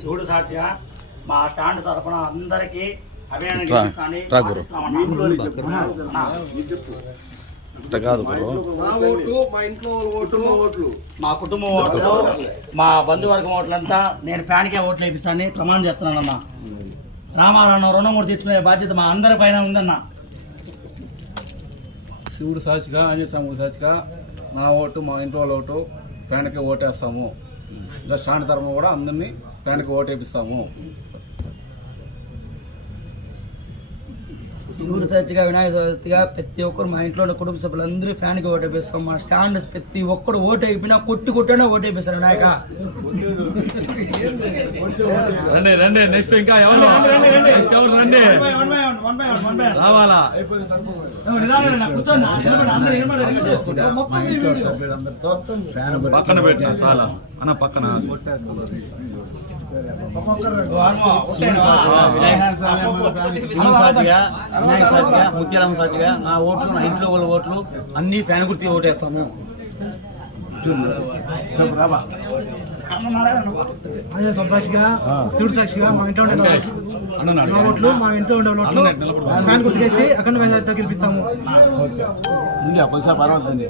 శివుడు సాక్షిగా మా స్టాండ్ తరఫున అందరికీ మా కుటుంబం ఓట్లు మా బంధువర్గం ఓట్లంతా నేను ఫ్యాన్కే ఓట్లు వేపిస్తాను ప్రమాణం చేస్తున్నానన్నా. రామారావు రుణమూర్తి తెచ్చుకునే బాధ్యత మా అందరి పైన ఉందన్న. శివుడు సాక్షిగా ఆంజనేయ స్వామి సాక్షిగా నా ఓటు మా ఇంట్లో వాళ్ళ ఓటు ఫ్యాన్కి ఓటేస్తాము. ఇంకా స్టాండ్ తరఫున కూడా అందరినీ ఫ్యాన్కి ఓటు వేపిస్తాము. శివుడు సాక్షిగా వినాయక చవితిగా ప్రతి ఒక్కరు మా ఇంట్లో ఉన్న కుటుంబ సభ్యులందరూ ఫ్యాన్కి ఓటు వేపిస్తాం. మా స్టాండ్ ప్రతి ఒక్కరు ఓటు అయిపోయినా కొట్టినా ఓటు వేపిస్తారు వినాయక. రండి రండి నెక్స్ట్ ఇంకా ఎవరు రండి రావాలా పక్కన పెట్టిన చాలా అన్న పక్కన శివుడు సాక్షిగా వినాయక సాక్షిగా ముత్యాలమ్మ సాక్షిగా నా ఓట్లు నా ఇంట్లో వాళ్ళ ఓట్లు అన్ని ఫ్యాన్ గుర్తి ఓటేస్తాము. సాక్షిగా శివుడు సాక్షిగా మా ఇంట్లో ఉండే ఓట్లు మా ఇంట్లో ఉండే ఓట్లు ఫ్యాన్ గుర్తు చేసి అక్కడ గెలిపిస్తాము. పర్వాలేదు